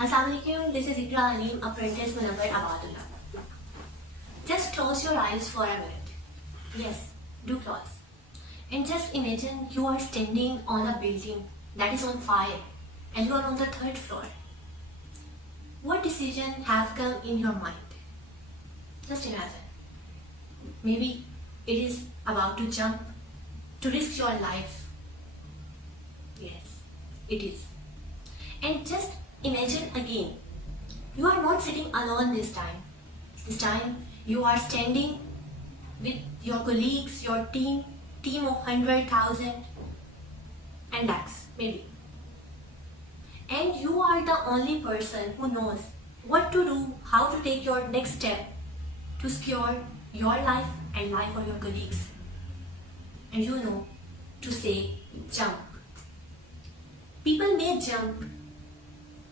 Assalamualaikum, this is Ikra Alim, apprentice Munawar Abadullah. Just close your eyes for a minute. Yes, do close. And just imagine you are standing on a building that is on fire and you are on the third floor. What decision have come in your mind? Just imagine. Maybe it is about to jump, to risk your life. Yes, it is. And just imagine again, you are not sitting alone this time. This time you are standing with your colleagues, your team of 100,000 and lakhs maybe. And you are the only person who knows what to do, how to take your next step to secure your life and life of your colleagues. And you know to say jump. People may jump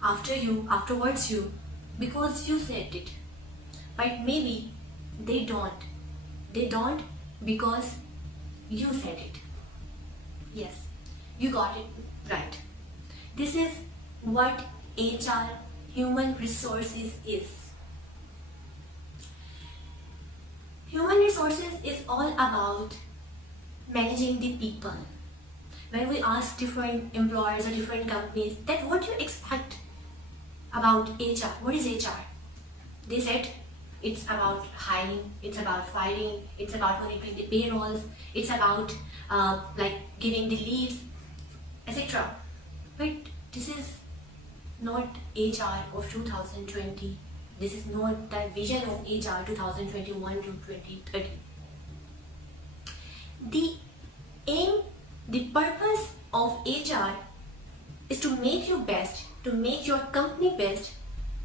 afterwards you, because you said it. But maybe they don't. They don't because you said it. Yes, you got it right. This is what HR, human resources, is. Human resources is all about managing the people. When we ask different employers or different companies that what you expect about HR, what is HR? They said it's about hiring, it's about firing, it's about monitoring the payrolls, it's about giving the leaves, etc. But this is not HR of 2020. This is not the vision of HR 2021 to 2030. The aim, the purpose of HR is to make you best, to make your company best,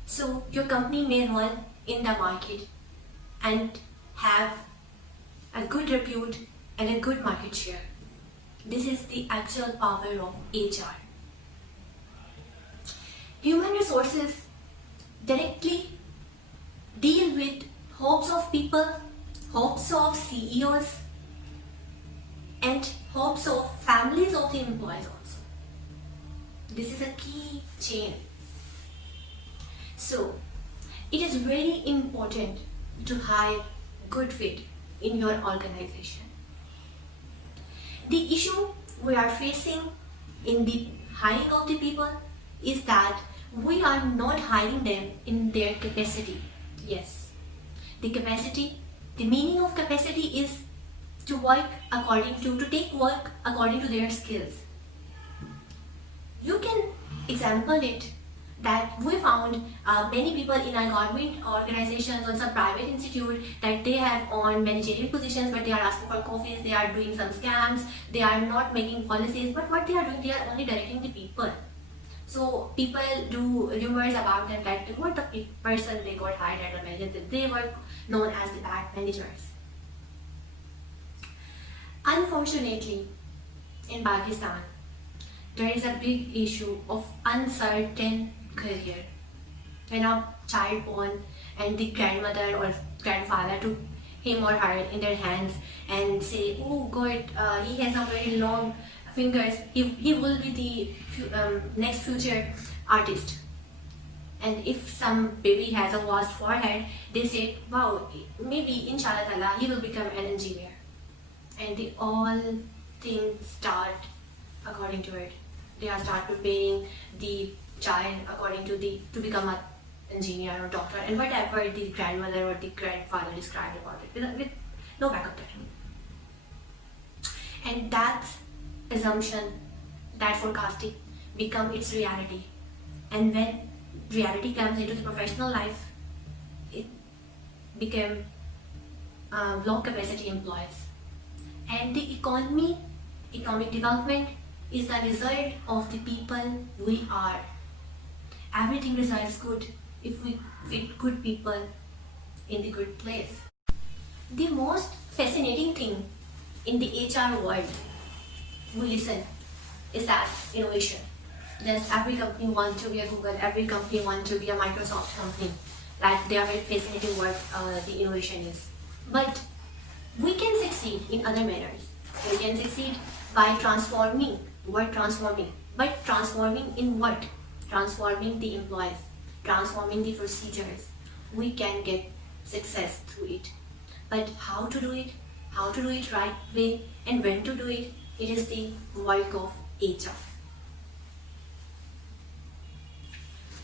so your company may run in the market and have a good repute and a good market share. This is the actual power of HR. Human resources directly deal with hopes of people, hopes of CEOs, and hopes of families of the employees also. This is a key chain. So, it is very important to hire good fit in your organization. The issue we are facing in the hiring of the people is that we are not hiring them in their capacity. Yes, the capacity, the meaning of capacity is to work to take work according to their skills. You can example it that we found many people in our government organizations or some private institute that they have on managerial positions, but they are asking for coffees, they are doing some scams, they are not making policies, but what they are doing, they are only directing the people. So people do rumors about them that what the person they got hired as a manager, that they were known as the bad managers. Unfortunately, in Pakistan, there is a big issue of uncertain career. When a child born and the grandmother or grandfather took him or her in their hands and say, oh God, he has a very long fingers, he will be the next future artist. And if some baby has a vast forehead, they say, wow, maybe inshallah ta'ala, he will become an engineer. And they all things start according to it. They are start preparing the child according to to become an engineer or doctor and whatever the grandmother or the grandfather described about it with no backup plan. And that assumption, that forecasting become its reality. And when reality comes into the professional life, it became low capacity employees. And the economic development is the result of the people we are. Everything results good if we fit good people in the good place. The most fascinating thing in the HR world we listen is that innovation. Yes, every company wants to be a Google, every company wants to be a Microsoft company. Like they are very fascinating what the innovation is. But we can succeed in other manners. We can succeed by transforming. But transforming in what? Transforming the employees. transforming the procedures, we can get success through it. But how to do it right way, and when to do it, it is the work of HR.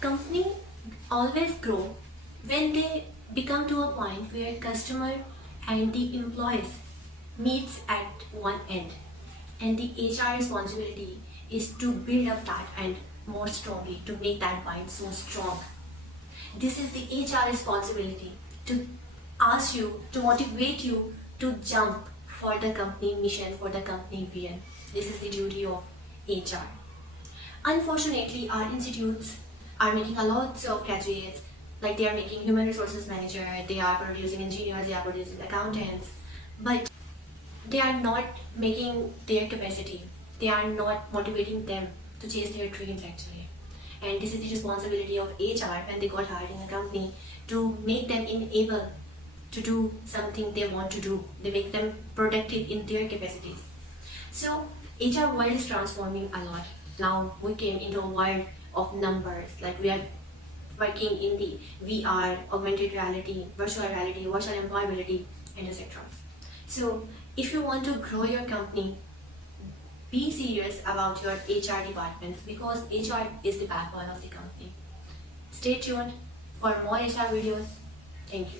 Company always grow when they become to a point where customer and the employees meets at one end, and the HR responsibility is to build up that and more strongly to make that bind so strong. This is the HR responsibility to ask you, to motivate you to jump for the company mission, for the company vision. This is the duty of HR. Unfortunately, our institutes are making a lot of graduates, like they are making human resources manager, they are producing engineers, they are producing accountants, but they are not making their capacity. They are not motivating them to chase their dreams actually. And this is the responsibility of HR when they got hired in a company, to make them enable to do something they want to do. They make them productive in their capacities. So HR world is transforming a lot. Now we came into a world of numbers, like we are working in the VR, augmented reality, virtual employability, and etc. So if you want to grow your company, be serious about your HR department, because HR is the backbone of the company. Stay tuned for more HR videos. Thank you.